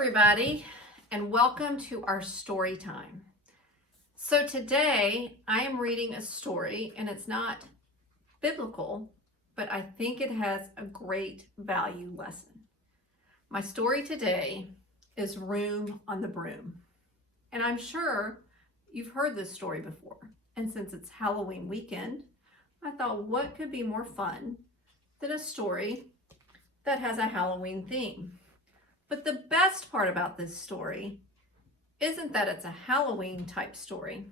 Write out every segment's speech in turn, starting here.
everybody, and welcome to our story time. So today I am reading a story, and it's not biblical, but I think it has a great value lesson. My story today is Room on the Broom. And I'm sure you've heard this story before. And since it's Halloween weekend, I thought what could be more fun than a story that has a Halloween theme. But the best part about this story isn't that it's a Halloween type story.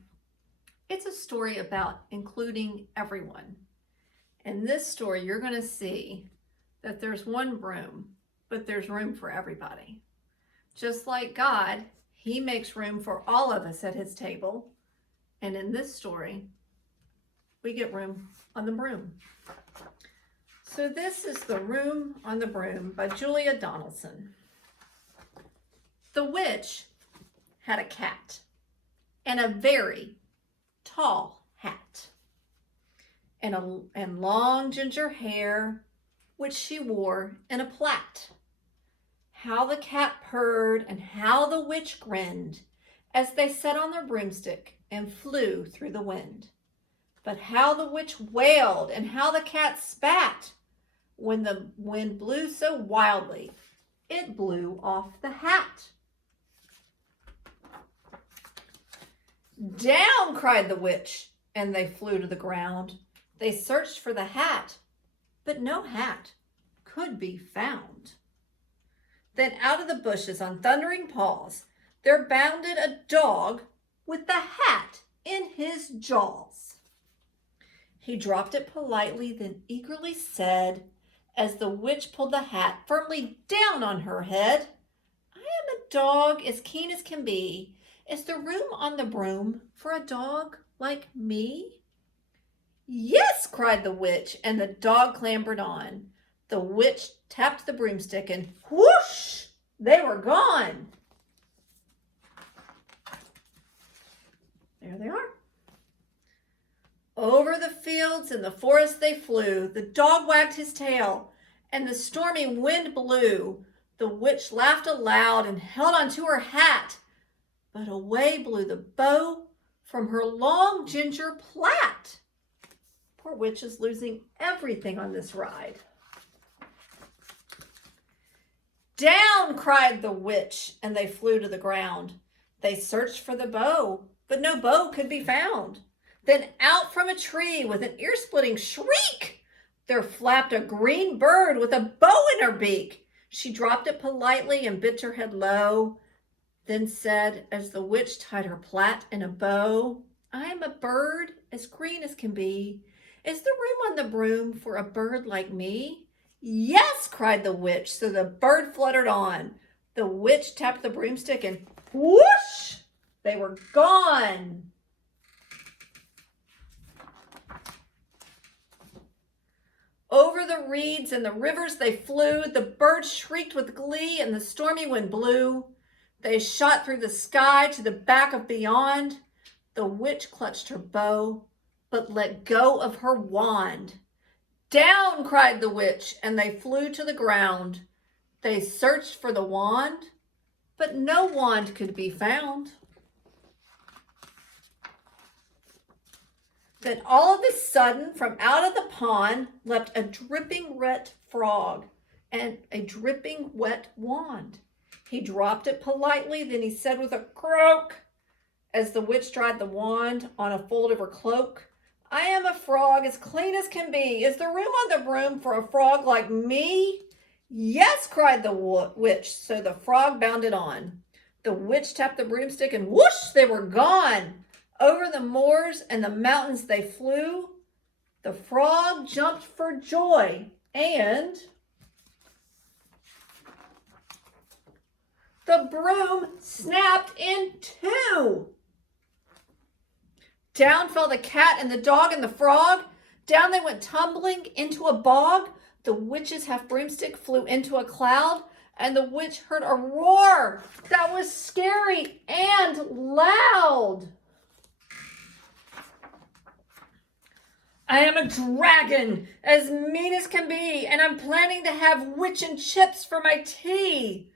It's a story about including everyone. In this story, you're going to see that there's one broom, but there's room for everybody. Just like God, He makes room for all of us at His table. And in this story, we get room on the broom. So this is The Room on the Broom by Julia Donaldson. The witch had a cat and a very tall hat and long ginger hair, which she wore in a plait. How the cat purred and how the witch grinned as they sat on their broomstick and flew through the wind. But how the witch wailed and how the cat spat when the wind blew so wildly, it blew off the hat. "Down!" cried the witch, and they flew to the ground. They searched for the hat, but no hat could be found. Then out of the bushes on thundering paws, there bounded a dog with the hat in his jaws. He dropped it politely, then eagerly said, as the witch pulled the hat firmly down on her head, "I am a dog as keen as can be. Is there room on the broom for a dog like me?" "Yes," cried the witch, and the dog clambered on. The witch tapped the broomstick and whoosh, they were gone. There they are. Over the fields and the forest they flew. The dog wagged his tail, and the stormy wind blew. The witch laughed aloud and held onto her hat, but away blew the bow from her long ginger plait. Poor witch is losing everything on this ride. "Down!" cried the witch, and they flew to the ground. They searched for the bow, but no bow could be found. Then out from a tree with an ear-splitting shriek, there flapped a green bird with a bow in her beak. She dropped it politely and bent her head low, then said, as the witch tied her plait in a bow, "I am a bird as green as can be. Is there room on the broom for a bird like me?" "Yes," cried the witch, so the bird fluttered on. The witch tapped the broomstick and whoosh, they were gone. Over the reeds and the rivers they flew. The birds shrieked with glee and the stormy wind blew. They shot through the sky to the back of beyond. The witch clutched her bow, but let go of her wand. "Down!" cried the witch, and they flew to the ground. They searched for the wand, but no wand could be found. Then all of a sudden, from out of the pond, leapt a dripping wet frog and a dripping wet wand. He dropped it politely, then he said with a croak, as the witch dried the wand on a fold of her cloak, "I am a frog as clean as can be. Is there room on the broom for a frog like me?" "Yes," cried the witch, so the frog bounded on. The witch tapped the broomstick and whoosh, they were gone. Over the moors and the mountains they flew. The frog jumped for joy, and the broom snapped in two. Down fell the cat and the dog and the frog. Down they went tumbling into a bog. The witch's half broomstick flew into a cloud, and the witch heard a roar that was scary and loud. "I am a dragon, as mean as can be, and I'm planning to have witch and chips for my tea."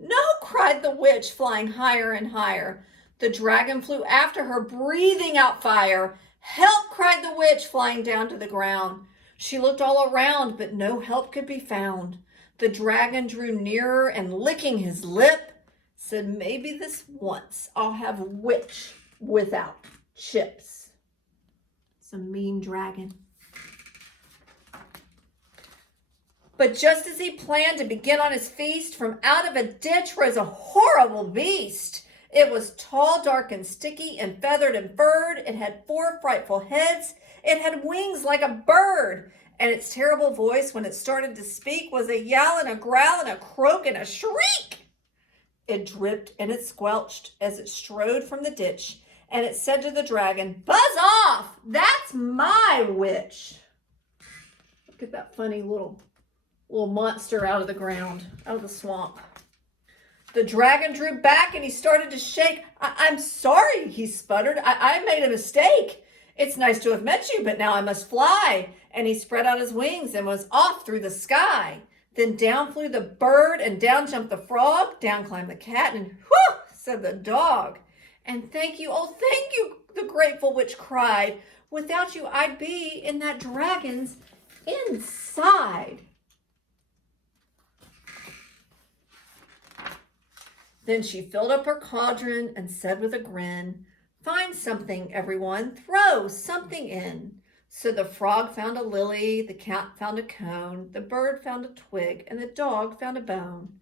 "No," cried the witch, flying higher and higher. The dragon flew after her, breathing out fire. "Help," cried the witch, flying down to the ground. She looked all around, but no help could be found. The dragon drew nearer and, licking his lip, said, "Maybe this once I'll have witch without chips." It's a mean dragon. But just as he planned to begin on his feast, from out of a ditch rose a horrible beast. It was tall, dark, and sticky, and feathered and furred. It had 4 frightful heads. It had wings like a bird. And its terrible voice, when it started to speak, was a yowl and a growl and a croak and a shriek. It dripped and it squelched as it strode from the ditch. And it said to the dragon, "Buzz off! That's my witch." Look at that funny little monster out of the ground, out of the swamp. The dragon drew back and he started to shake. I'm sorry," he sputtered. I made a mistake. It's nice to have met you, but now I must fly." And he spread out his wings and was off through the sky. Then down flew the bird, and down jumped the frog. Down climbed the cat, and "Whew," said the dog. "And thank you, oh, thank you," the grateful witch cried. "Without you, I'd be in that dragon's inside." Then she filled up her cauldron and said with a grin, "Find something, everyone, throw something in." So the frog found a lily, the cat found a cone, the bird found a twig, and the dog found a bone.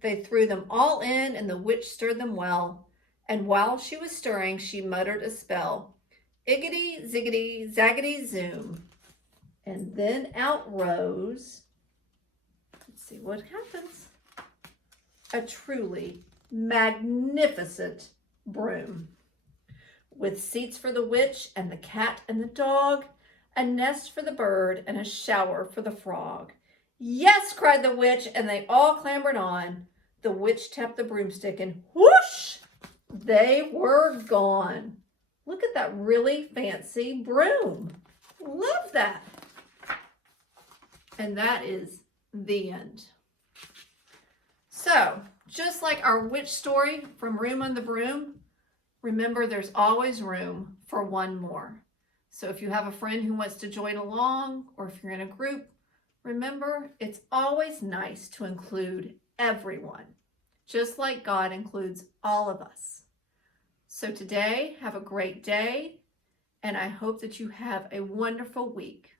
They threw them all in, and the witch stirred them well. And while she was stirring, she muttered a spell. Iggity, ziggity, zaggity, zoom. And then out rose, let's see what happens, a truly magnificent broom, with seats for the witch and the cat and the dog, a nest for the bird, and a shower for the frog. "Yes," cried the witch, and they all clambered on. The witch tapped the broomstick, and whoosh, they were gone. Look at that really fancy broom. Love that. And that is the end. So, just like our witch story from Room on the Broom, remember there's always room for one more. So if you have a friend who wants to join along, or if you're in a group, remember it's always nice to include everyone, just like God includes all of us. So today, have a great day, and I hope that you have a wonderful week.